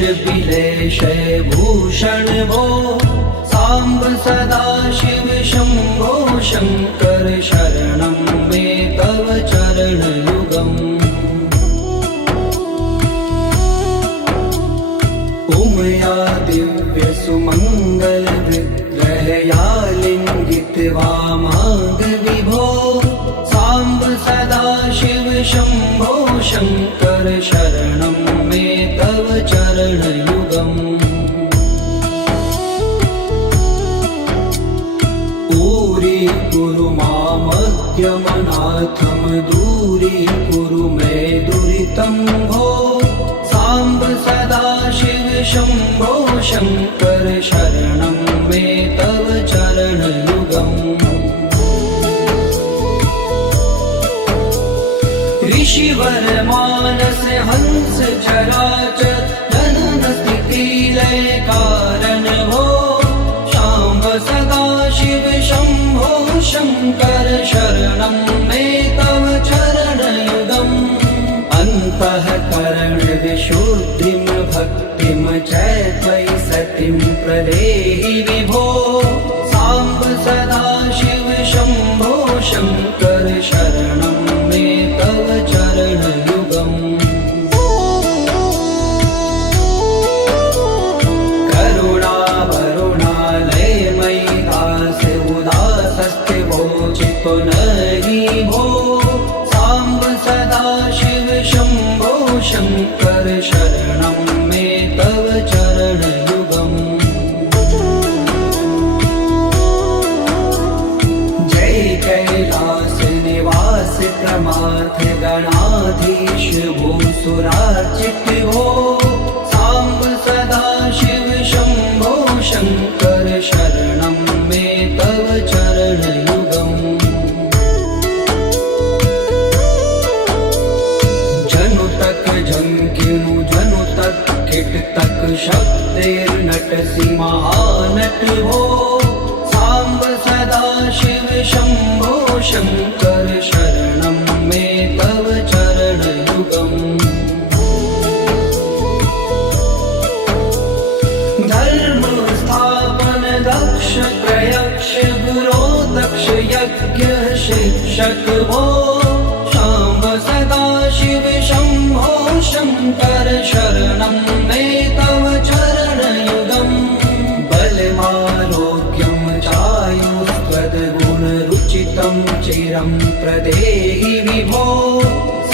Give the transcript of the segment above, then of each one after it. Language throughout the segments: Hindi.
विलेशय भूषण भो साम्ब सदा शिव शंभो शंकर शरणं मे तव चरणयुगम् उमया दिव्य सुमंगल विग्रहया लिंगित वामांग विभो साम्ब सदा शिव शंभो शंकर शरणं मे तव चरणयुगम् दूरी मामद्यमनाथं दूरी कुरु मे दुरितं भो साम्ब सदा शिव शंभो शंकर शरणं मे तव चरणयुगम् ऋषिवर मानस हंस चराचर जनन स्थिति लय कारण भो शाम्ब सदा शिव शंभो शंकर शरणं मे तव चरणयुगम् अन्तःकरण विशुद्धिं भक्तिं च त्वयि सतिं प्रदेहि विभो साम्ब सदा शिव शंभो शंकर शरणं मे तव चरणयुगम् नहीं भो साम्ब सदा शिव शंभो शंकर शरणं मे तव चरणयुगम् जय कैलास निवास प्रमाथ गणाधीश भूसुरार्चित भो साम्ब सदा शिव शंभो शंकर शरणं मे तव चरणयुगम् झंकिनु जनु तक किट तक शब्देर्नटसि महानट भो साम्ब सदा शिव शंभो शंकर शरणं मे तव चरणयुगम् धर्म स्थापन दक्ष प्रयक्ष गुरो दक्ष यज्ञ शिक्षक भो शाम्ब सदा शिव शंभो शंकर शरणं मे तव चरणयुगम् बलमारोग्यं चायुस्त्वद्गुणरुचितं चिरं प्रदेहि विभो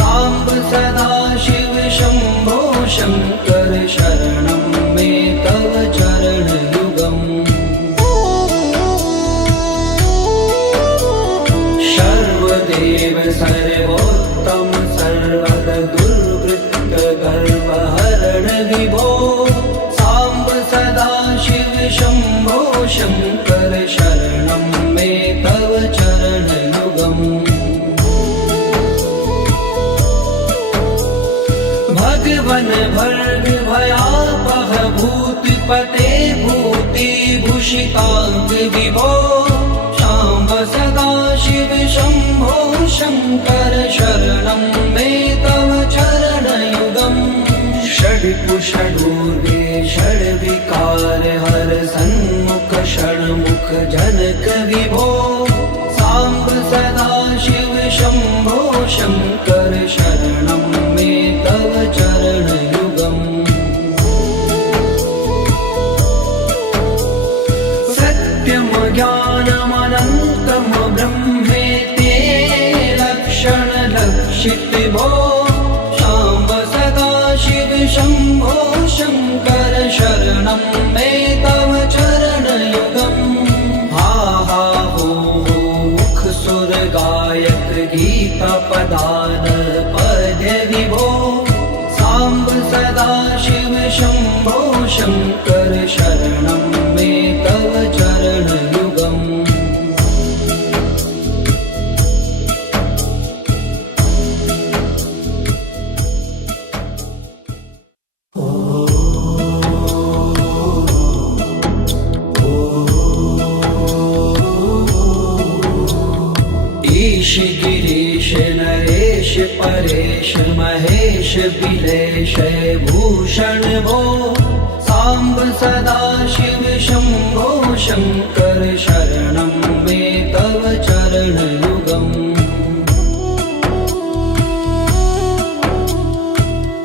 साम्ब सदा शिव शंभो शंकर शरणं मे तव चरणयुगम् सर्वदेव सर्वोत्तम सर्वद दुर्वृत्त गर्वहरण विभो साम्ब सदा शिव शंभो शंकर शरणं मे तव चरणयुगम् भगवन भर्ग भयापह भूतिपते भूति भूषितांग विभो साम्ब सदा शिव शंभो शंकर शरणं मे तव चरणयुगम् षड्कुषडूर्वे षड्विकार हर सन्मुख षण्मुख जनक विभो साम्ब सदा शिव शंभो शंकर शरणं मे तव चरणयुगम् सत्यं ज्ञानमनन्तं ब्रह्मेति लक्षण लक्षित भो शाम्ब सदा शिव शंभो शंकर शरणं मे तव चरणयुगम् हा हा हो मुख सुर गायक गीता पदान पद्य विभो साम्ब सदा शिव शंभो शंकर शरणं मे तव चरणयुगम् ईश गिरीश नरेश परेश महेश विलेश भूषण भो साम्ब सदा शिव शम्भो शङ्कर शरणं मे तव चरणयुगम्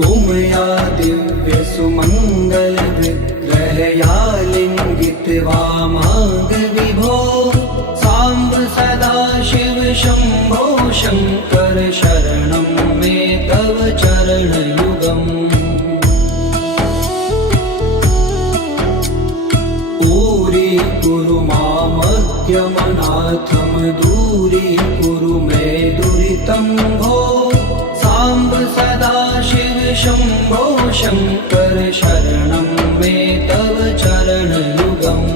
उमया दिव्य सुमङ्गल विग्रहया लिङ्गित वामांग विभो साम्ब सदा शिव शम्भो शङ्कर शरणं मे तव चरणयुगम् कुरु मामज्ञमनाथं दूरीकुरु मे दुरितं भो साम्ब सदा शिव शम्भो शङ्कर शरणं मे तव चरणयुगम्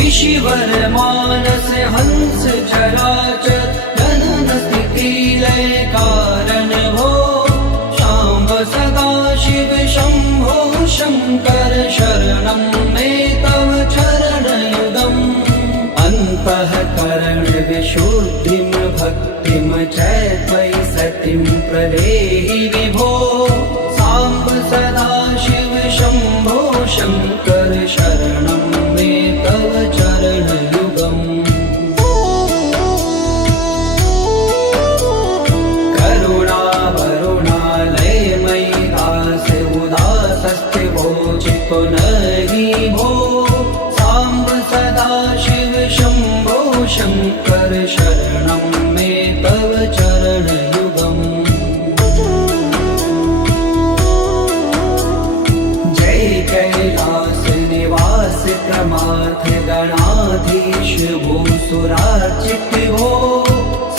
ऋषिवर मानस हंस चराचर जनन स्थिति लय कारण भो शाम्ब सदा शिव शम्भो शङ्कर शरणं मे तव चरणयुगम् अन्तःकरण विशुद्धिं भक्तिं च त्वयि सतिं प्रदेहि विभो साम्ब सदा शिव शम्भो शङ्कर शरणं मे तव चरणयुगम् नहि भो साम्ब सदा शिव शम्भो शङ्कर शरणं मे तव चरणयुगम् जय कैलास निवास प्रमाथ गणाधीश भूसुरार्चित भो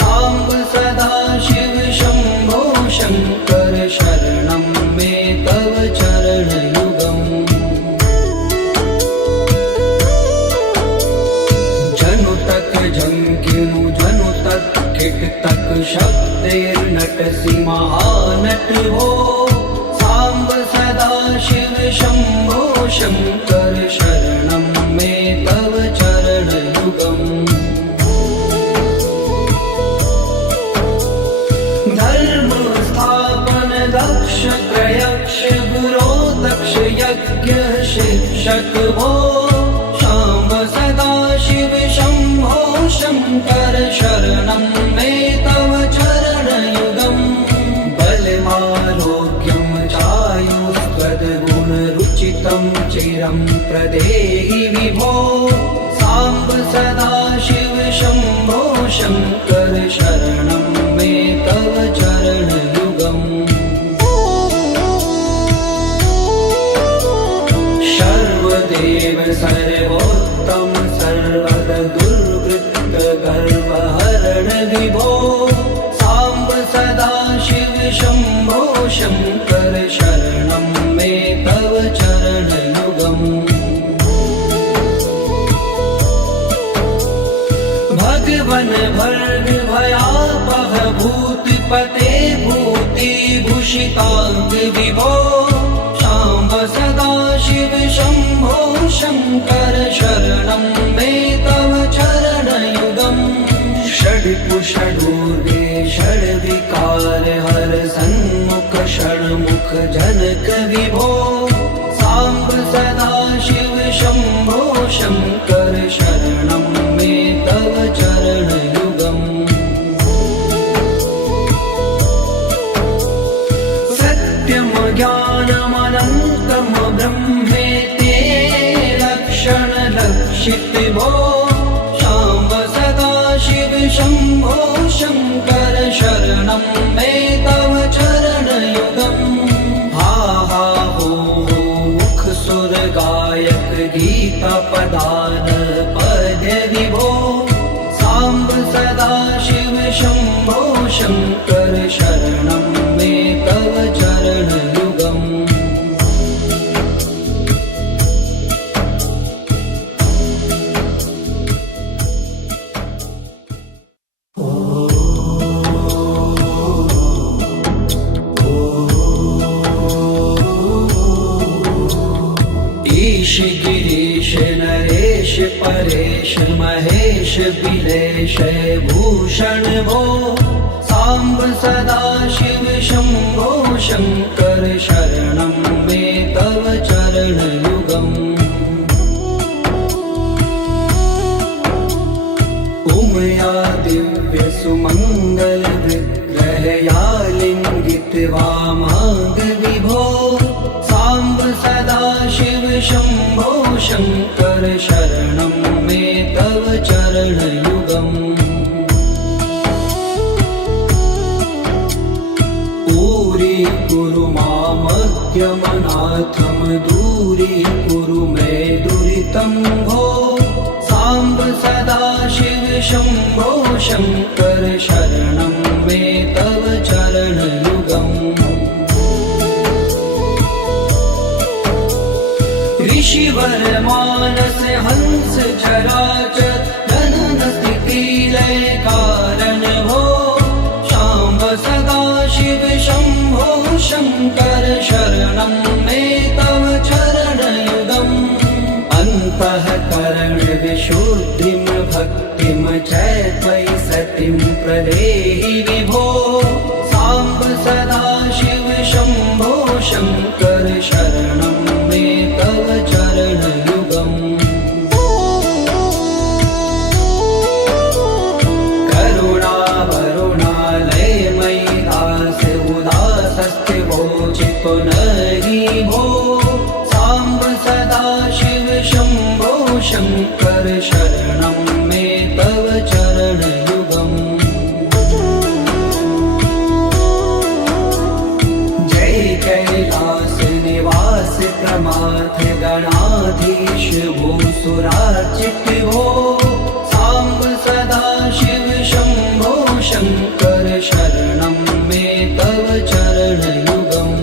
साम्ब सदा शिव शम्भो शङ्कर शरणं मे तव चरणयुगम् जंकिनु जनु तक किट तक शब्देर्नटसि महानट हो साम्ब सदा शिव शम्भो शङ्कर शरणं मे तव चरणयुगम् धर्म स्थापन दक्ष त्रयक्ष गुरो दक्ष यज्ञ शिक्षक हो शाम्ब सदा शिव शम्भो शङ्कर शरणं मे तव चरणयुगम् बलमारोग्यं चायुस्त्वद्गुणरुचितं चिरं प्रदेहि विभो साम्ब सदा शिव शम्भो शङ्कर शरणं मे तव चरणयुगम् सर्वदेव सर्वोत्तम सर्वद दुर्वृत्त गर्वहरण विभो साम्ब सदा शिव शम्भो शङ्कर शरणं मे तव चरणयुगम् भगवन भर्ग भयापह भूतिपते भूतिभूषिताङ्ग विभो साम्ब सदा शिव शम्भो शङ्कर शरणं मे तव चरणयुगम् षड्पुषडूर्गे षड्विकार हर सन्मुख षण्मुख जनक विभो साम्ब सदा शिव शम्भो शङ्कर शरणं मे तव चरणयुगम् सत्यं ज्ञानमनन्तं ब्रह्मेति लक्षणलक्षित भो शाम्ब सदा शिव शम्भो शङ्कर शरणं मे तव चरणयुगम् हा हा हो मुख सुर गायक गीता पदान पद्य विभो साम्ब सदा शिव शम्भो शङ्कर शरणं मे तव चरणयुगम् ईश गिरीश नरेश परेश महेश बिलेश भूषण भो साम्ब सदा शिव शम्भो शङ्कर शरणं मे तव चरणयुगम् उमया दिव्यसुमङ्गलविग्रहया लिङ्गितवामाङ्गविभो साम्ब सदाशिव शम्भो शङ्कर शरणं मे तव चरणयुगम् दूरी मामज्ञमनाथं दूरीकुरु मे दुरितं भो साम्ब सदाशिव शम्भो शङ्कर शरणं मे तव चरणयुगम् ऋषिवर मानस हंस चराचर जनन स्थिति लय कारण भो शाम्ब सदाशिव शम्भो शङ्कर शरणं मे तव चरणयुगम् अन्तःकरण विशुद्धिं भक्तिं च त्वयि सतिं प्रदेहि विभो साम्ब सदाशिव शम्भो शङ्कर शरणं मे तव चरणयुगम् नहि भो साम्ब सदाशिव शम्भो शङ्कर शरणं मे तव चरणयुगम् जय कैलास निवास प्रमाथ गणाधीश भूसुरार्चित भो साम्ब सदाशिव शम्भो शङ्कर शरणं मे तव चरणयुगम्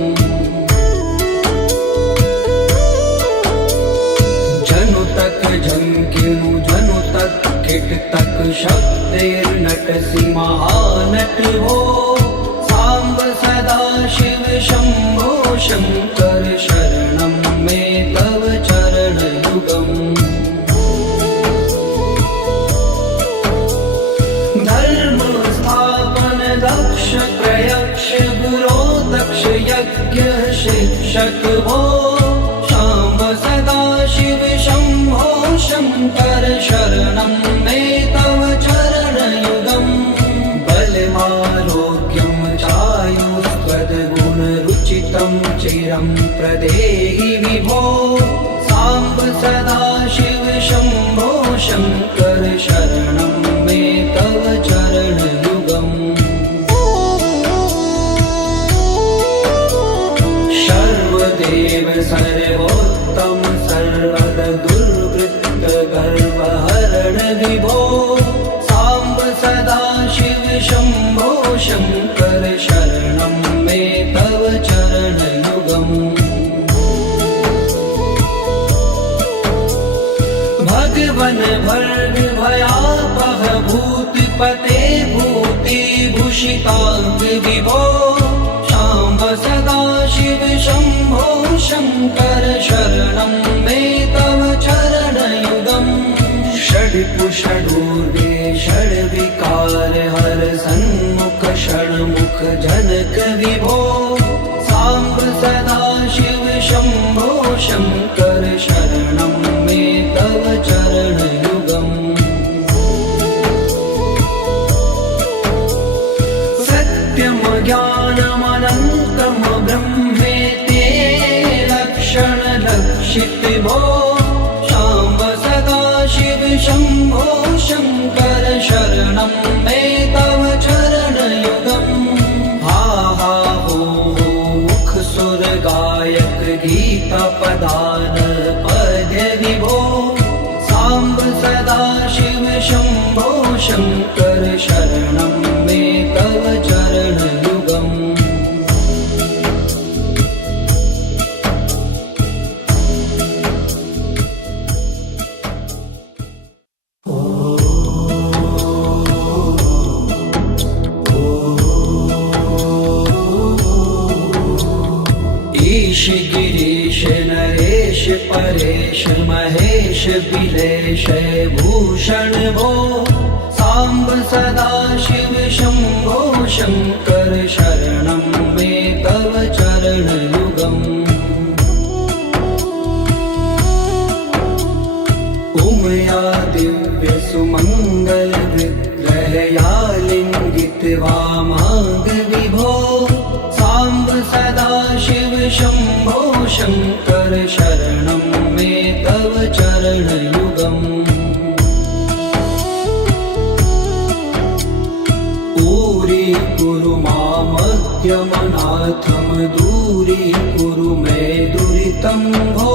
तक शब्दैर्नटसि महानट भो साम्ब सदाशिव शम्भो शङ्कर शरणं मे तव चरणयुगम् धर्म स्थापन दक्ष प्रयक्ष गुरो दक्ष यज्ञ शिक्षक भो साम्ब सदाशिव शम्भो शङ्कर शरणं मे तव चरणयुगम् बलमारोग्यं चायुस्त्वद्गुणरुचितं चिरं प्रदेहि विभो साम्ब सदाशिव शम्भो शङ्कर शरणं मे तव चरणयुगम् सर्वदेव सर्वोत्तम सर्वद दुर्वृत्त गर्वहरण विभो साम्ब सदाशिव शम्भो शङ्कर शरणं मे तव चरणयुगम् भगवन् भर्ग भयापह भूतिपते भूतिभूषिताङ्ग विभो साम्ब सदाशिव शम्भो शङ्कर शरणं मे तव चरणयुगम् षड्पुषडूर्वे षड्विकार हर सन्मुख षण्मुख जनक विभो साम्ब सदाशिव शम्भो शङ्कर शरणं मे तव चरणयुगम् सत्यं ज्ञानमनन्तं ब्रह्मेते लक्षणलक्षित भो साम्ब सदाशिव शम्भो शङ्कर शरणं मे तव चरणयुगम् हा हा हो मुख सुर गायक गीता पदान पद्य विभो साम्ब सदाशिव शम्भो शङ्कर शरणं मे तव चरणयुगम् ईश गिरीश नरेश परेश महेश बिलेश भूषण भो साम्ब सदाशिव शम्भो शङ्कर शरणं मे तव चरणयुगम् उमया दिव्यसुमङ्गलविग्रहया लिङ्गितवामाङ्ग विभो साम्ब सदाशिव शम्भो शङ्कर शरणं मे तव चरणयुगम् दूरीकुरु मामद्यमनाथं दूरीकुरु मे दुरितं भो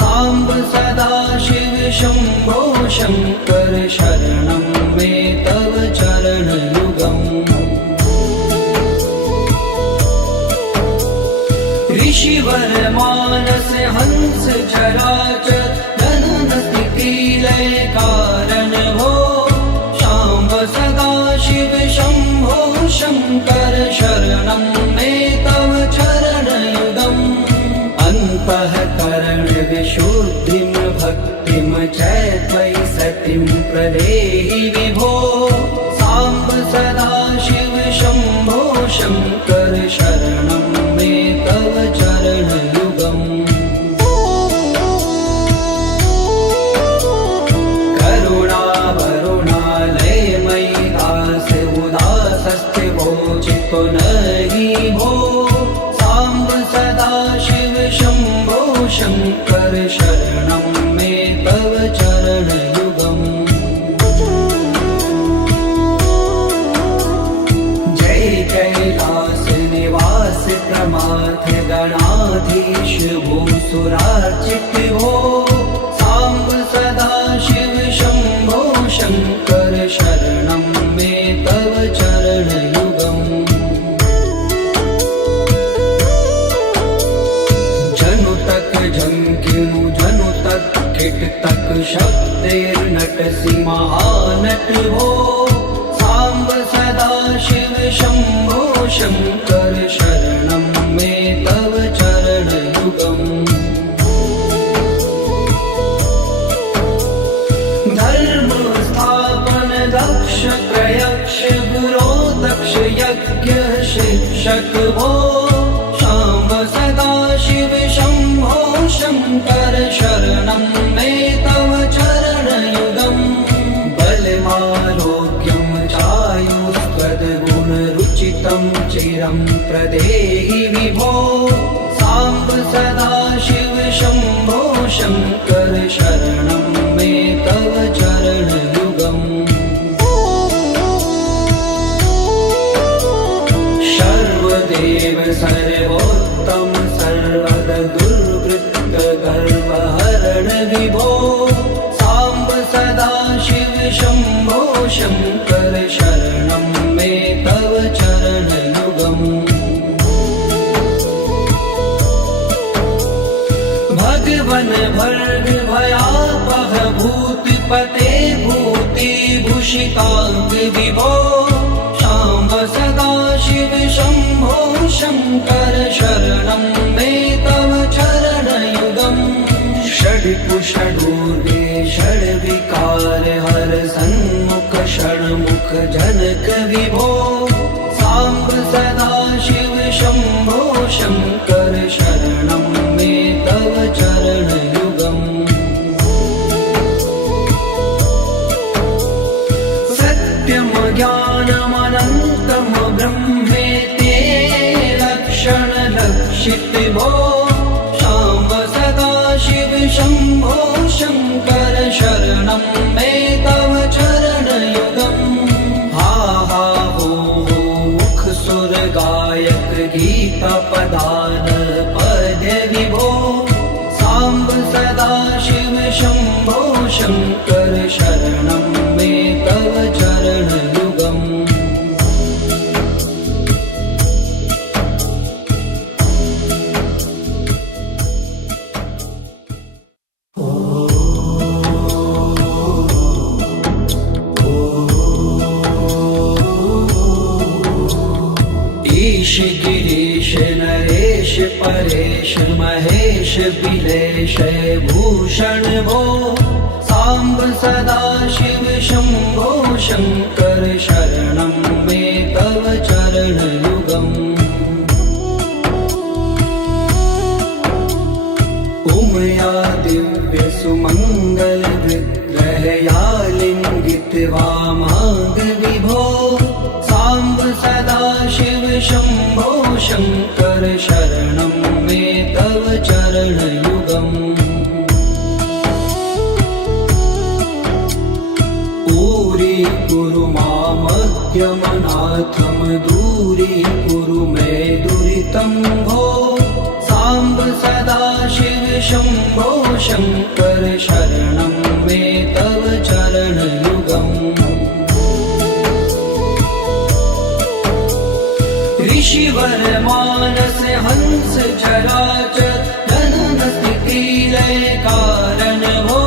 साम्ब सदाशिव शम्भो शङ्कर शरणं मे तव चरणयुगम् ऋषिवर मानस हंस चराचर जनन स्थिति लय कारण भो शाम्ब सदाशिव शम्भो शङ्कर शरणं मे तव चरणयुगम् अन्तःकरण विशुद्धिं भक्तिं च त्वयि सतिं प्रदेहि विभो साम्ब सदाशिव शम्भो शङ्कर शरणं मे तव चरणयुगम् करुणावरुणालयमयि दास उदासस्थिवो चित्तो नहि भो साम्ब सदाशिव शम्भो शङ्कर शरणं मे तव चरणयुगम् जय कैलास निवास प्रमाथ गणाधीश भूसुरार्चित भो साम्ब सदाशिव शम्भो शङ्कर शरणं मे तव चरणयुगम् जनुतक झंकिनु जनुतक किटतक शब्दैर्नटसि महानट भो साम्ब सदाशिव शम्भो शङ्कर शरणं मे तव चरणयुगम् धर्म स्थापन दक्ष प्रयक्ष गुरो दक्ष यज्ञ शिक्षक भो शाम्ब सदाशिव शम्भो शङ्कर शरणं मे तव चरणयुगम् बलमारोग्यं चायुस्त्वद्गुणरुचितं चिरं प्रदेहि विभो साम्ब सदाशिव शम्भो शङ्कर शरणं मे तव चरणयुगम् सर्वदेव सर्वोत्तम सर्वद दुर्वृत्त गर्वहरण विभो साम्ब सदाशिव शम्भो शङ्कर शरणं मे तव चरणयुगम् भगवन भर्ग भयापह भूतिपते भूतिभूषिताङ्ग विभो शाम्ब सदाशिव शम्भो शङ्कर शरणं मे तव चरणयुगम् षड्पुषडूर्वे षड्विकार हर सन्मुख षण्मुख जनक विभो साम्ब सदाशिव शम्भो शङ्कर शरणं मे तव चरणयुगम् सत्यं ज्ञानमनन्तं ब्रह्मेते लक्षणलक्षित भो शाम्ब सदाशिव शम्भो शङ्कर शरणं मे तव चरणयुगम् हा हा हो मुख सुर गायक गीता पदान पद्य विभो साम्ब सदाशिव शम्भो शङ्कर शरणं मे तव चरणयुगम् ईश गिरीश नरेश परेश महेश बिलेश भूषण भो साम्ब सदाशिव शम्भो शङ्कर शरणं मे तव चरणयुगम् कृत्वा माग विभो साम्ब सदाशिव शम्भो शङ्कर शरणं मे तव चरणयुगम् दूरीकुरु मामज्ञमनाथं दूरीकुरु मे दुरितं भो साम्ब सदाशिव शम्भो शङ्कर शरणं मे तव चरणयुगम् ऋषिवर मानस हंस चराचर जनन स्थिति लय कारण भो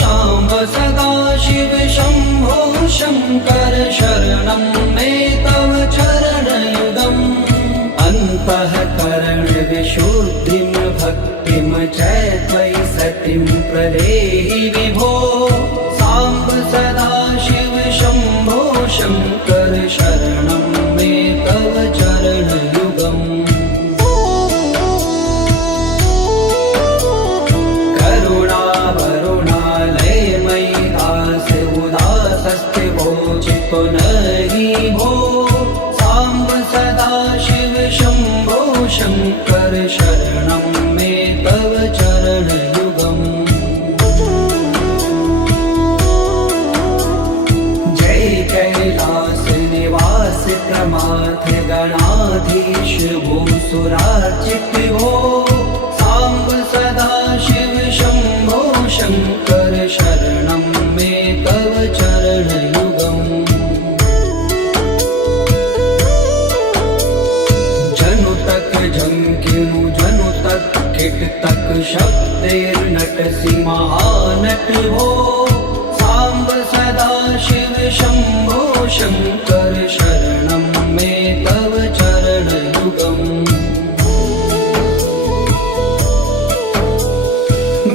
शाम्ब सदाशिव शम्भो शङ्कर शरणं मे तव चरणयुगम् अन्तःकरण विशुद्धिं भक्तिं च त्वयि सतिं प्रदेहि विभो साम्ब सदाशिव शम्भो शङ्कर शरणं मे तव चरणयुगम् करुणावरुणालयमयि दास उदासस्थिवोचितो नहि भो साम्ब सदाशिव शम्भो शङ्कर शरणं मे तव चरणयुगम् जय कैलास निवास प्रमाथ गणाधीश भूसुरार्चित भो साम्ब सदाशिव शम्भो शङ्कर शरणं मे तव चरणयुगम् जनुतक झंकिनु जनुतक किटतक शब्दैर्नटसि महानट भो साम्ब सदाशिव शम्भो शङ्कर शरणं मे तव चरणयुगम्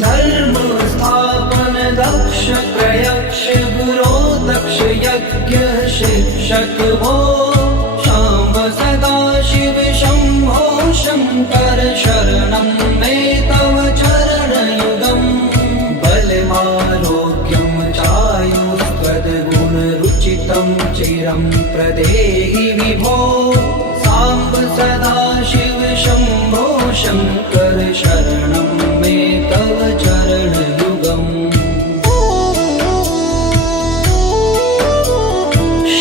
धर्म स्थापन दक्ष त्रयक्ष गुरो दक्ष यज्ञ शिक्षक भो शाम्ब सदाशिव शम्भो शङ्कर शरणं मे तव चरणयुगम् बलमारोग्यं चायुस्त्वद्गुणरुचितं चिरं प्रदेहि विभो साम्ब सदाशिव शम्भो शङ्कर शरणं मे तव चरणयुगम्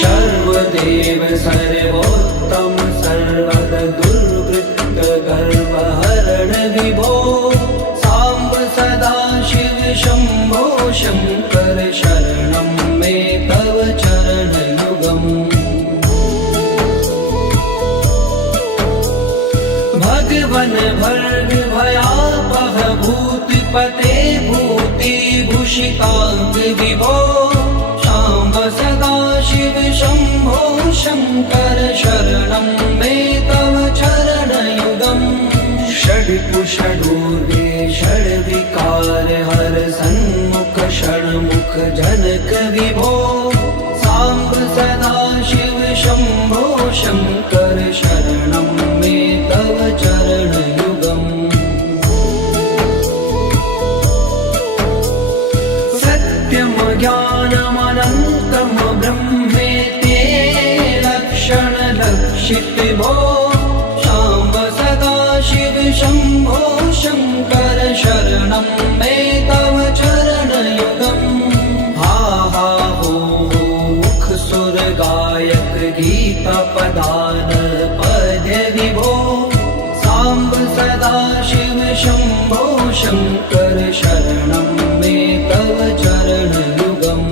सर्वदेव सर्वोत्तम सर्वद दुर्वृत्त गर्वहरण विभो साम्ब सदाशिव शम्भो शङ्कर शरणं मे तव चरणयुगम् भगवन भर्ग भयापह भूतिपते भूतिभूषिताङ्ग विभो शाम्ब सदाशिव शम्भो शङ्कर शरणं मे तव चरणयुगम् षड्कुषडूर्वे षड्विकार हर सन्मुख षण्मुख जनक विभो साम्ब सदाशिव शम्भो शङ्कर शरणं मे तव चरणयुगम् सत्यं ज्ञानमनन्तं ब्रह्मेते लक्षणलक्षित भो शाम्ब सदाशिव शम्भो शङ्कर शरणं मे तव चरणयुगम् हा हा हो मुख सुर गायक गीता पदान पद्य विभो साम्ब सदाशिव शम्भो शङ्कर शरणं मे तव चरणयुगम्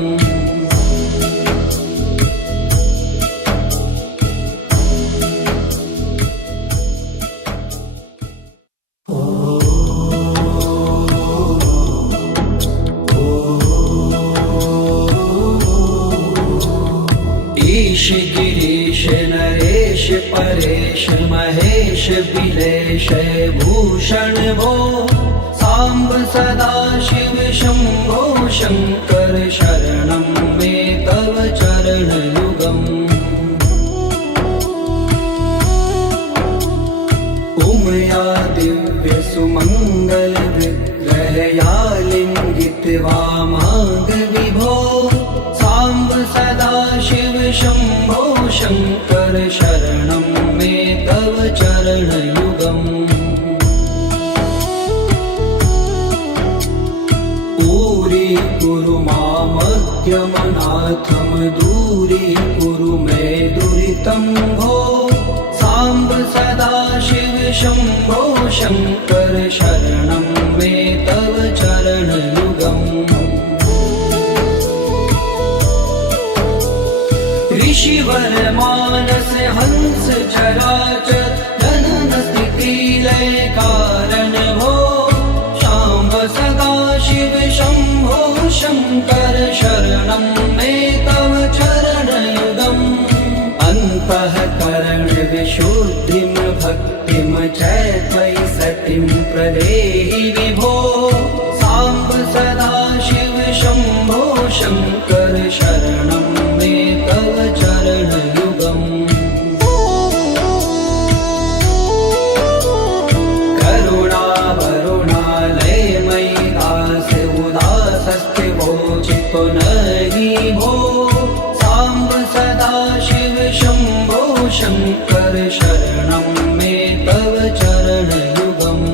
ईश गिरीश नरेश परेश महेश बिलेश भूषण भो साम्ब सदाशिव शम्भो शङ्कर शरणं मे तव चरणयुगम् उमया दिव्य सुमङ्गल विग्रहया लिङ्गित्वा माग विभो साम्ब सदा शिव शम्भो शङ्कर शरणं मे तव चरणयुगम् दूरीकुरु मामद्यमनाथं दूरीकुरु मे दुरितं भो साम्ब सदा शिव शम्भो शङ्कर शरणं मे तव चरणयुगम् ऋषिवर मानस हंस चराचर जनन स्थिति लय कारण भो शाम्ब सदा शिव शम्भो शङ्कर शरणं मे तव चरणयुगम् अन्तःकरण विशुद्धिं भक्तिं च त्वयि सतिं प्रदेहि विभो साम्ब सदा शिव शम्भो शङ्कर शरणं मे तव चरणयुगम् करुणावरुणालयमयि दास उदासस्थिवोचितो नहि भो साम्ब सदा शिव शम्भो शङ्कर शरणं मे तव चरणयुगम्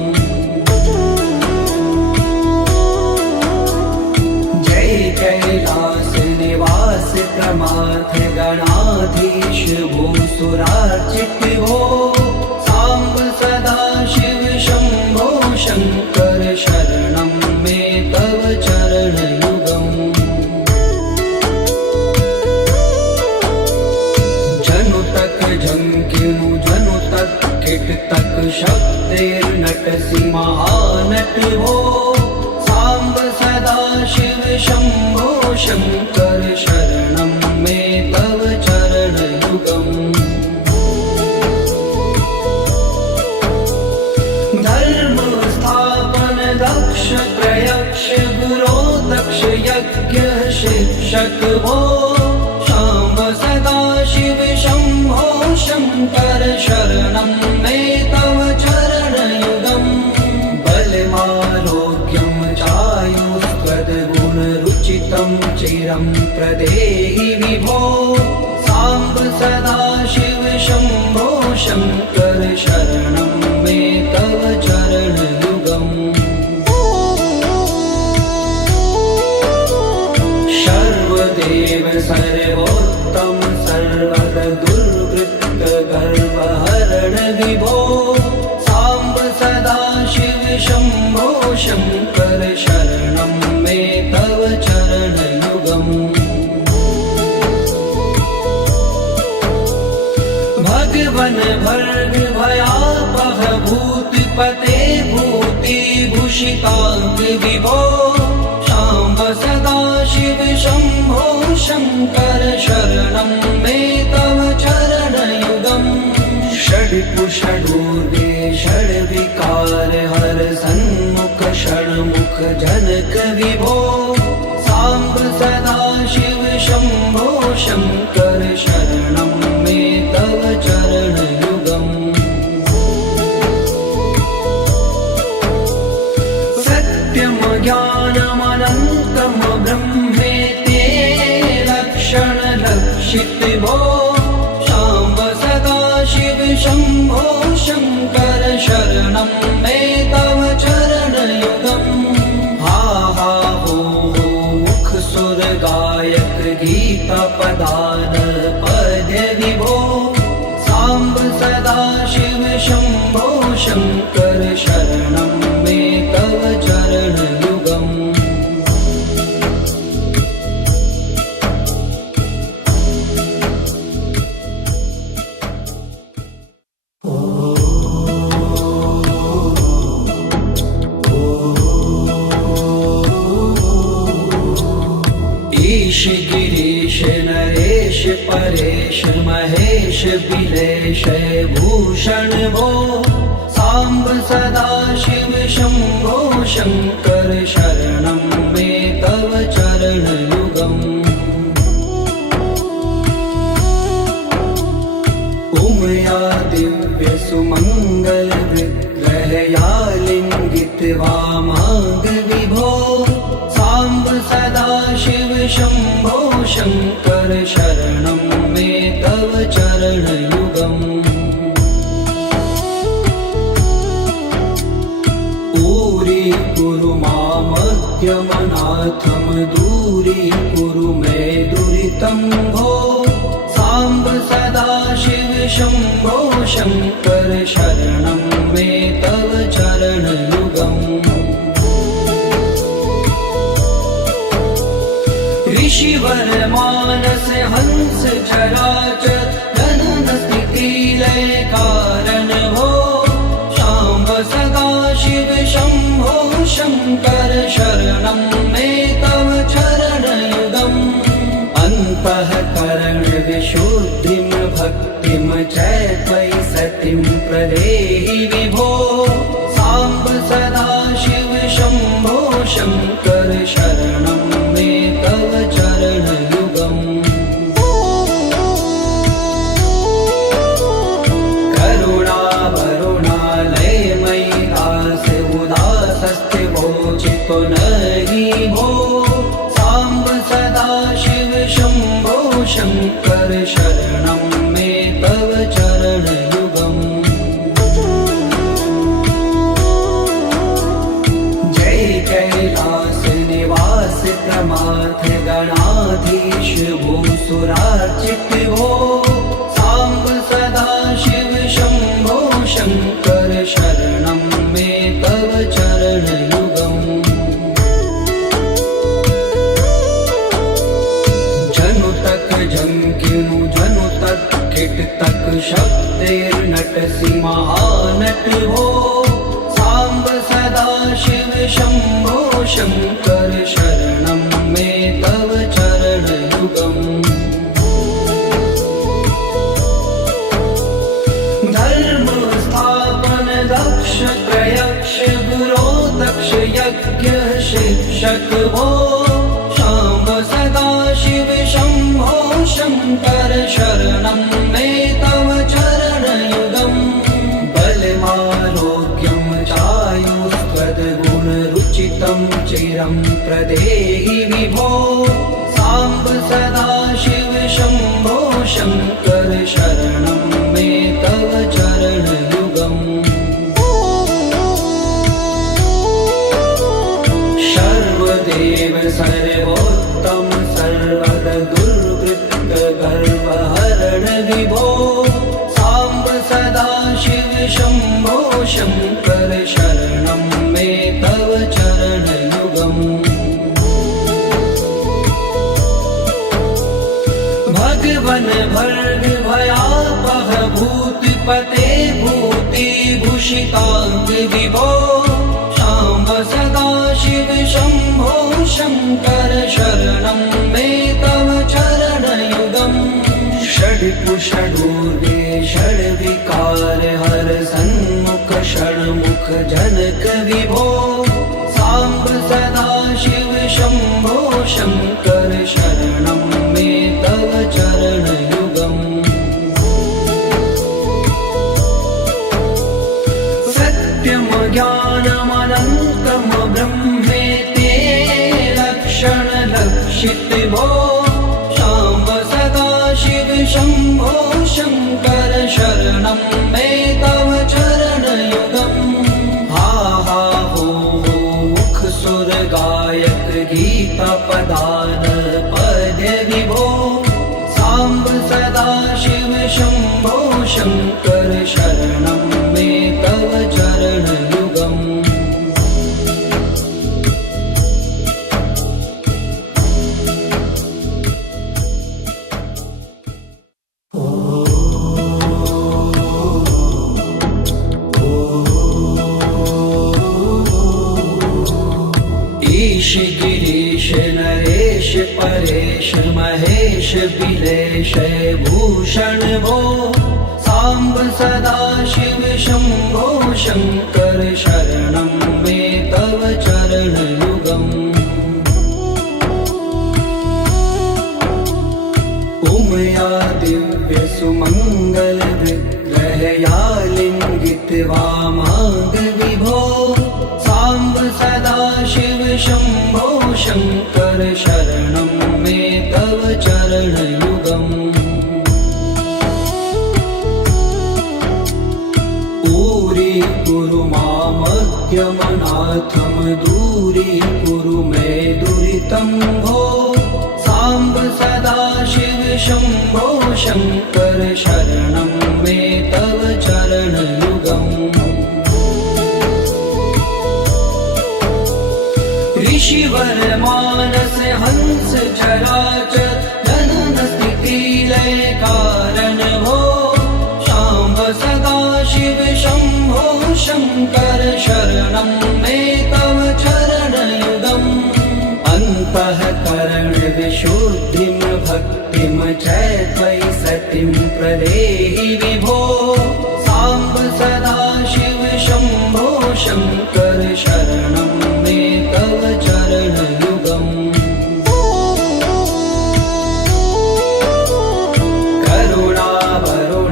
जय कैलास निवास प्रमाथ गणाधीश भूसुरार्चित भो साम्ब सदा शिव शम्भो शङ्कर शरणं मे तव चरणयुगम् जनुतक झंकिनु जनुतक किटतक शक्तिर्नटसि महानट भो साम्ब सदा शिव शम्भो शङ्कर शरणं मे तव चरणयुगम् धर्म स्थापन दक्ष प्रयक्ष गुरो दक्ष यज्ञ शिक्षक भो शाम्ब सदा शिव शम्भो शङ्कर शरणं मे तव चरणयुगम् बलमारोग्यं चायुस्त्वद्गुणरुचितं चिरं प्रदेहि विभो साम्ब सदा शिव शम्भो शङ्कर शरणं मे तव चरणयुगम् सर्वदेव सर्वोत्तम सर्वद दुर्वृत्त गर्वहरण विभो साम्ब सदा शिव शम्भो शङ्कर शरणं मे तव चरणयुगम् भगवन भर्ग भयापह भूतिपते भूतिभूषिताङ्ग विभो शाम्ब सदा शिव शम्भो शङ्कर शरणं मे तव चरणयुगम् षड्पुषडूर्वे षड्विकार हर सन्मुख षण्मुख जनक विभो साम्ब सदा शिव शम्भो शङ्कर शरणं मे तव चरणयुगम् सत्यं ज्ञानमनन्तं ब्रह्मेते लक्षणलक्षित भो शाम्ब सदा शिव शम्भो शङ्कर शरणं मे तव चरणयुगम् हा हा हो मुख सुर गायक गीता पदान पद्य विभो साम्ब सदा शिव शम्भो शङ्कर शरणं मे तव चरणयुगम् ईश गिरीश नरेश परेश महेश बिलेश भूषण भो साम्ब सदा शिव शम्भो शङ्कर शरणं मे तव चरणयुगम् उमया दिव्य सुमङ्गल विग्रहया लिङ्गित वामाङ्ग विभो साम्ब सदा शिव शम्भो शङ्कर शरणं मे तव चरणयुगम् दूरीकुरु मामद्यमनाथं दूरीकुरु मे दुरितं भो साम्ब सदा शिव शम्भो शङ्कर शरणं मे तव चरणयुगम् ऋषिवर मानस हंस चराचर जनन स्थिति लय कारण भो शाम्ब सदा शिव शम्भो शङ्कर शरणं मे तव चरणयुगम् अन्तःकरण विशुद्धिं भक्तिं च त्वयि सतिं प्रदेहि विभो साम्ब सदा शिव शम्भो शङ्कर शरणं मे तव चरणयुगम् करुणावरुणालयमयि दास उदासस्ते वोचितो नहि भो साम्ब सदा शिव शम्भो शङ्कर शरणं मे तव चरणयुगम् जय कैलास निवास प्रमाथ गणाधीश भूसुरार्चित भो साम्ब सदा शिव शम्भो शङ्कर शरणं मे तव चरणयुगम् जनुतक जङ्किनु जनुतक किटतक शक्तिर्नटसि महानट भो साम्ब सदा शिव शम्भो शङ्कर शरणं मे तव चरणयुगम् धर्म स्थापन दक्ष प्रयक्ष गुरो दक्ष यज्ञ शिक्षक भो शाम्ब सदा शिव शम्भो शङ्कर शरणं मे तव चरणयुगम् बलमारोग्यं चायुस्त्वद्गुणरुचितं चिरं प्रदेहि विभो साम्ब सदा शिव शम्भो शङ्कर शरणं मे तव चरणयुगम् सर्वदेव सर्वोत्तम सर्वद दुर्वृत्त गर्वहरण विभो साम्ब सदा शिव शम्भो शङ्कर शरणं मे तव चरणयुगम् भगवन भर्ग भयापह भूतिपते भूतिभूषिताङ्ग विभो शाम्ब सदा शिव शम्भो शङ्कर शरणं मे तव चरणयुगम् षड्पुषडूर्वे षड्विकार हर सन्मुख षण्मुख जनक विभो साम्ब सदा शिव शम्भो शङ्कर शरणं मे तव चरणयुगम् सत्यं ज्ञानमनन्तं ब्रह्मेते लक्षणलक्षित भो शाम्ब सदा शिव शम्भो शङ्कर शरणं मे तव चरणयुगम् हा हा हो मुख सुर गायक गीता पदान पद्य विभो साम्ब सदा शिव शम्भो शङ्कर शरणं मे तव चरणयुगम् ईश गिरीश नरेश परेश महेश बिलेश भूषण भो साम्ब सदा शिव शम्भो शङ्कर शरणं मे तव चरणयुगम् उमया दिव्य सुमङ्गल विग्रहया लिङ्गित वामाङ्ग विभो साम्ब सदा शिव शम्भो शङ्कर शरणं मे तव चरणयुगम् दूरीकुरु मामज्ञमनाथं दूरीकुरु मे दुरितं भो साम्ब सदा शिव शम्भो शङ्कर शरणं मे तव चरणयुगम् ऋषिवर मानस हंस चराचर जनन स्थिति लय कारण भो शाम्ब सदा शिव शम्भो शङ्कर शरणं मे तव चरणयुगम् अन्तःकरण विशुद्धिं भक्तिं च त्वयि सतिं प्रदेहि विभो साम्ब सदा शिव शम्भो शङ्कर शरणं मे तव चरणयुगम्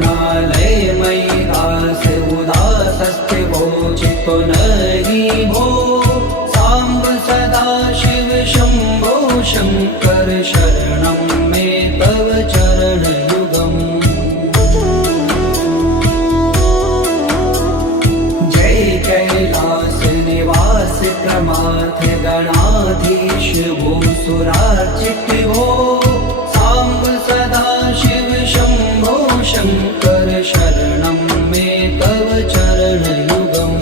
करुणावरुणालयमयि दास उदासस्थिवो चित्तो नहि भो साम्ब सदा शिव शम्भो शङ्कर शरणं मे तव चरणयुगम् जय कैलास निवास प्रमाथ गणाधीश भूसुरार्चित भो साम्ब सदा शिव शम्भो शङ्कर शरणं मे तव चरणयुगम्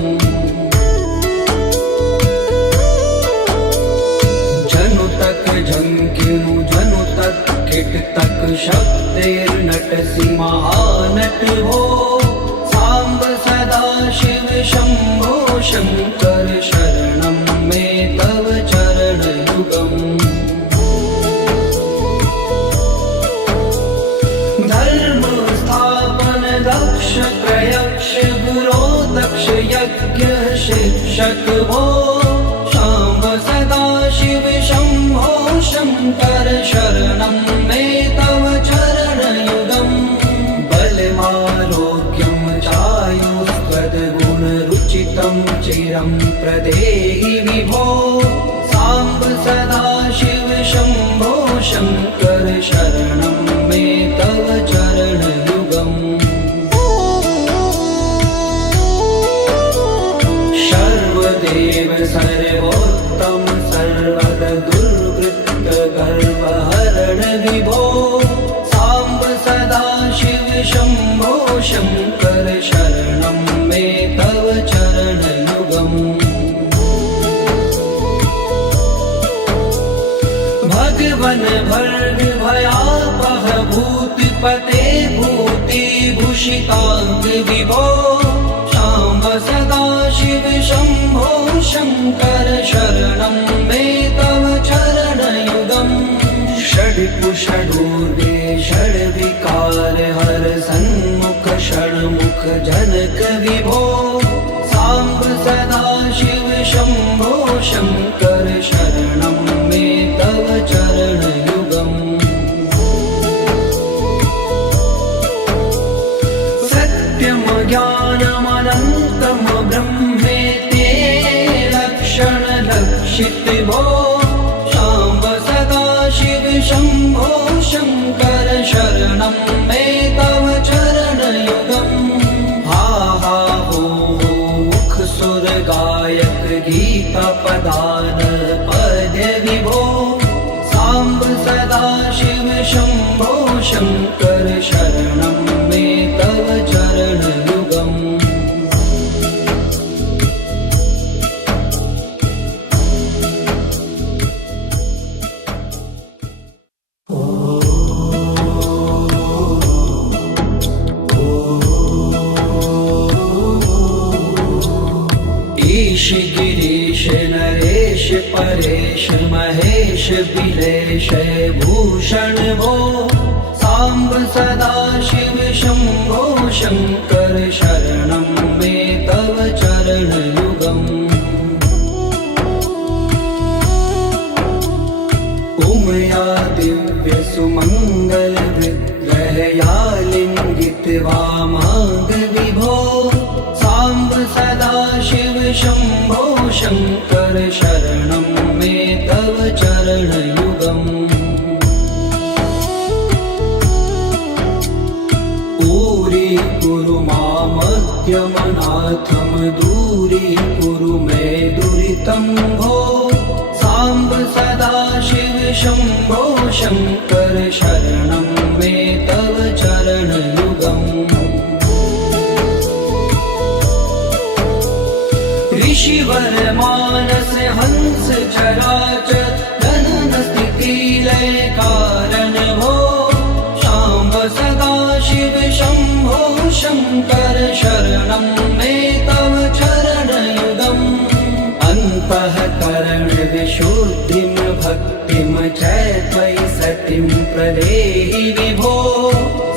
जनु तक झंकिनु जनु तक किट तक शब्दैर्नटसि महानट भो साम्ब सदा शिव शम्भो शङ्कर शरणं मे तव चरणयुगम् धर्म स्थापन दक्ष प्रयक्ष गुरो दक्ष यज्ञ शिक्षक भो शाम्ब सदा शिव शम्भो शङ्कर शरणं मे तव चरणयुगम् बलमारोग्यं चायुस्त्वद्गुणरुचितं चिरं प्रदेहि विभो साम्ब सदा शिव शम्भो शङ्कर शरणं मे तव चरणयुगम् सर्वदेव सर्वोत्तम सर्वद दुर्वृत्त गर्वहरण विभो साम्ब सदा शिव शम्भो शङ्कर शरणं मे तव चरणयुगम् भगवन भर्ग भयापह भूतिपते भूतिभूषिताङ्ग विभो शाम्ब सदा शिव शम्भो शङ्कर शरणं मे तव चरणयुगम् षड्कुषडूर्वे षड्विकार हर सन्मुख षण्मुख जनक विभो साम्ब सदा शिव शम्भो शङ्कर शरणं मे तव चरणयुगम् सत्यं ज्ञानमनन्तं ब्रह्मेते लक्षणलक्षित भो शाम्ब सदा शिव शम्भो शङ्कर शरणं मे तव चरणयुगम् हा हा हो मुख सुर गायक गीता पदान पद्य विभो साम्ब सदा शिव शम्भो शङ्कर शरणं मे तव चरणयुगम् ईश गिरीश नरेश परेश महेश बिलेश भूषण भो साम्ब सदा शिव शम्भो शङ्कर शरणं मे तव चरणयुगम् उमया दिव्य सुमङ्गल विग्रहया लिङ्गित वामाङ्ग विभो साम्ब सदा शिव शम्भो शङ्कर शरणं अनाथं दूरीकुरु मे दुरितं भो साम्ब सदा शिव शम्भो शङ्कर शरणं मे तव चरणयुगम् ऋषिवर मानस हंस चराचर जनन स्थिति लय कारण भो शाम्ब सदा शिव शम्भो शङ्कर शरणं मे तव चरणयुगम् अन्तःकरण विशुद्धिं भक्तिं च त्वयि सतिं प्रदेहि विभो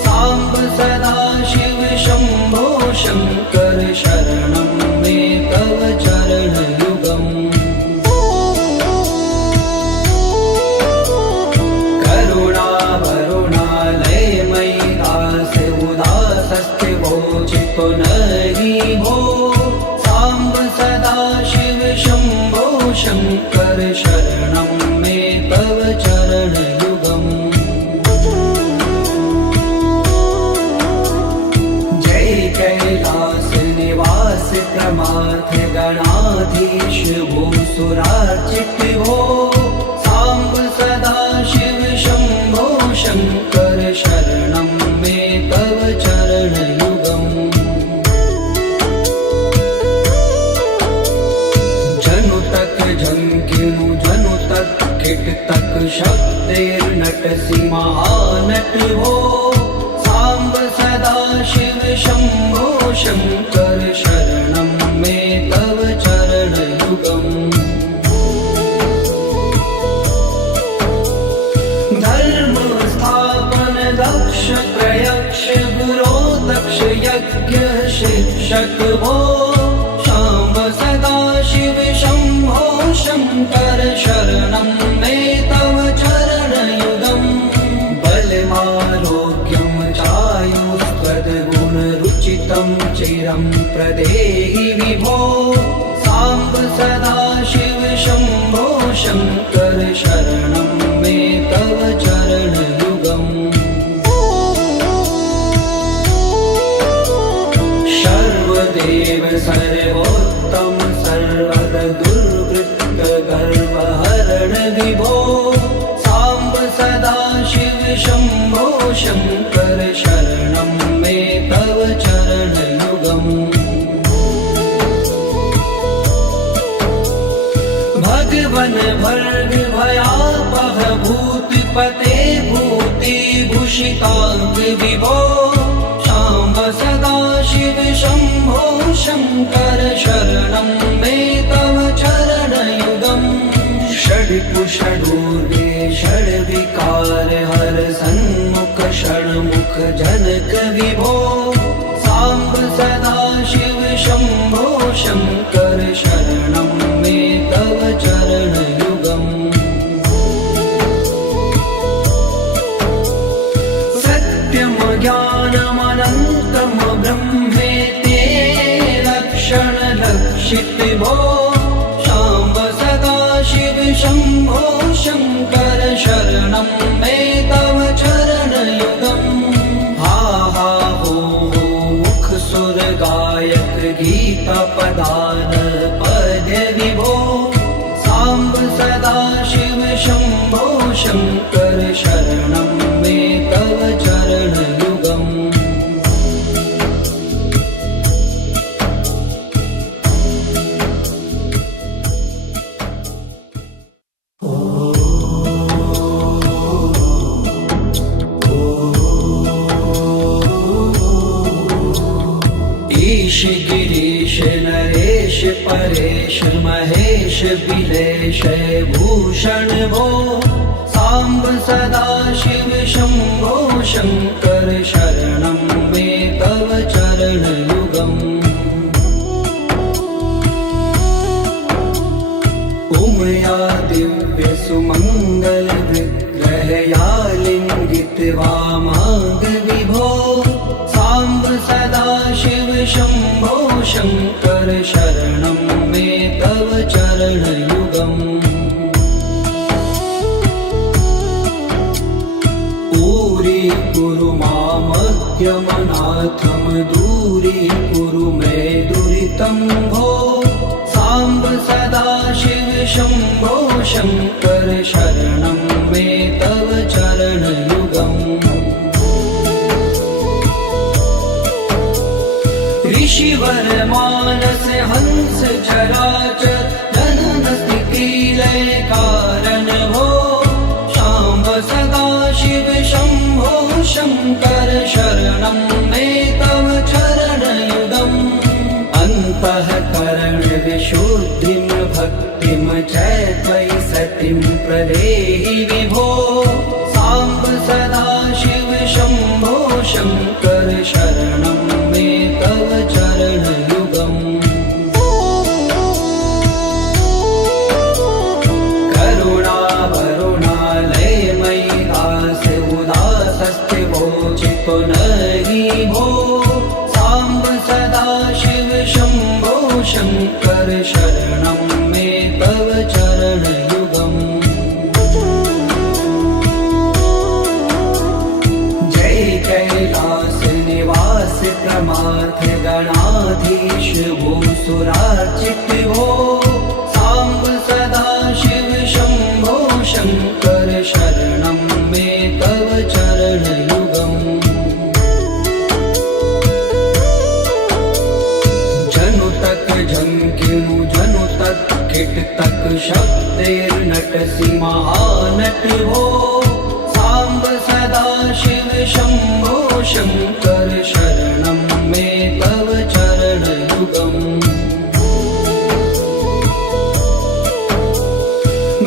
साम्ब सदा शिव शम्भो शङ्कर शरणं मे तव चरणयुगम् करुणावरुणालयमयि दास उदासस्थिवोचितो नरि भो साम्ब सदा शिव शम्भो शङ्कर शरणं मे तव चरणयुगम् जय कैलास निवास प्रमाथ गणाधीश भूसुरार्चित भो साम्ब सदा शिव शम्भो शङ्कर शरणं मे तव चरणयुगम् जनुतक झंकिनु जनुतक किटतक शक्तिर्नटसि महानट भो साम्ब सदा शिव शम्भो शङ्कर शरणं मे तव चरणयुगम् धर्म स्थापन दक्ष प्रयक्ष गुरो दक्ष यज्ञ शिक्षक भो शाम्ब सदा शिव शम्भो शङ्कर शरणं मे तव चरणयुगम् बलमारोग्यं चायुस्त्वद्गुणरुचितं चिरं प्रदेहि विभो साम्ब सदा शिव शम्भो शङ्कर शरणं मे तव चरणयुगम् सर्वदेव सर्वोत्तम सर्वद दुर्वृत्त गर्वहरण विभो साम्ब सदा शिव शम्भो शङ्कर शरणं मे तव चरणयुगम् भगवन भर्ग भयापह भूतिपते भूतिभूषिताङ्ग विभो शाम्ब सदा शिव शम्भो शङ्कर शरणं मे तव चरणयुगम् षड्कुषडूर्गे षड्विकार हर सन्मुख षण्मुख जनक विभो साम्ब सदा शिव शम्भो शङ्कर शरणं मे तव चरणयुगम् सत्यं ज्ञानमनन्तं ब्रह्मेते लक्षणलक्षित भो शाम्ब सदा शिव शम्भो शङ्कर शरणं मे तव चरणयुगम् हा हा हो मुख सुर गायक गीता पदान पद्य विभो साम्ब सदा शिव शम्भो शङ्कर शरणं मे तव चरणयुगम् ईश गिरीश नरेश परेश महेश बिलेश भूषण भो साम्ब सदा शिव शम्भो शङ्कर शरणं मे तव चरणयुगम् उमया दिव्य सुमङ्गल विग्रहया लिङ्गित वामाङ्ग विभो साम्ब सदा शिव शम्भो शङ्कर शरणं मे तव चरणयुगम् दूरीकुरु मामज्ञमनाथं दूरीकुरु मे दुरितं शम्भो शङ्कर शरणं मे तव चरणयुगम् ऋषिवर मानस हंस चराचर जनन स्थिति लय कारण भो शाम्ब सदा शिव शम्भो शङ्कर शरणं मे तव चरणयुगम् अन्तःकरण विशुद्धिं भक्तिं च त्वयि सतिं प्रदेहि विभो साम्ब सदा शिव शम्भो शङ्कर शरणं मे तव चरणयुगम् करुणावरुणालयमयि दास उदासस्ते वोचितो नहि भो साम्ब सदा शिव शम्भो शङ्कर शरणं मे तव चरणयुगम् जय कैलास निवास प्रमाथ गणाधीश भूसुरार्चित भो साम्ब सदा शिव शम्भो शङ्कर शरणं मे तव चरणयुगम् जनु तक झंकिनु जनु तक किट तक शब्दैर्नटसि महानट भो साम्ब सदा शिव शम्भो शङ्कर शरणं मे तव चरणयुगम्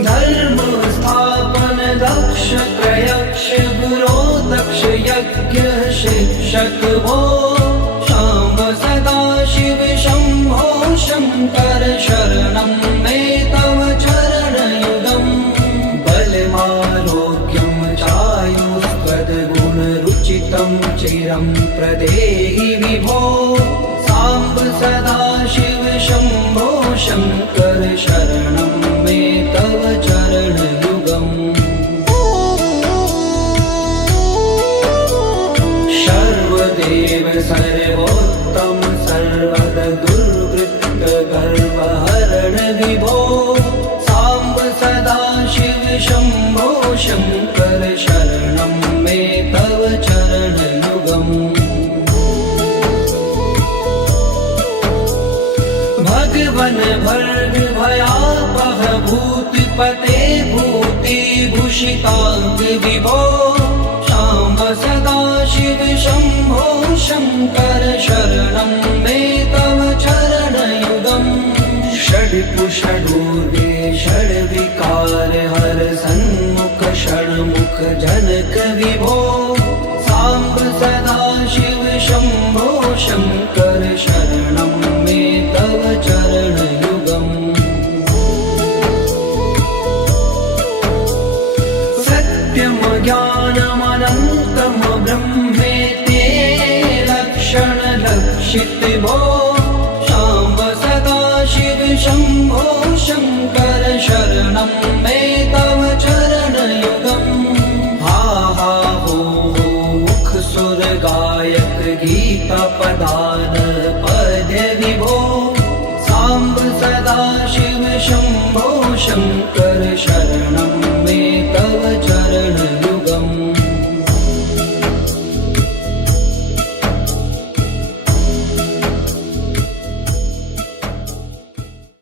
धर्म स्थापन दक्ष त्रयक्ष गुरो दक्ष यज्ञ शिक्षक भो शाम्ब सदा शिव शम्भो शङ्कर शरणं मे तव चरणयुगम् बलमारोग्यं चायुस्त्वद्गुणरुचितं चिरं प्रदेहि विभो साम्ब सदा शिव शम्भो शङ्कर शरणं मे तव चरणयुगम् सर्वदेव सर्वोत्तम सर्वद दुर्वृत्त गर्वहरण विभो साम्ब सदा शिव शम्भो शङ्कर शरणं मे तव चरणयुगम् भगवन भर्ग भयापह भूतिपते भूतिभूषिताङ्ग विभो शाम्ब सदा शिव शम्भो शङ्कर शरणं मे तव चरणयुगम् षड्पुषडूर्वे षड्विकार हर सन्मुख षण्मुख जनक विभो साम्ब सदा शिव शम्भो शङ्कर शरणं मे तव चरणयुगम् सत्यं ज्ञानमनन्तं ब्रह्मेति लक्षण लक्षित भो शाम्ब सदा शिव शम्भो शङ्कर शरणं मे तव चरणयुगम् हा हा हो मुख सुर गायक गीता पदान पद्य विभो साम्ब सदा शिव शम्भो शङ्कर शरणं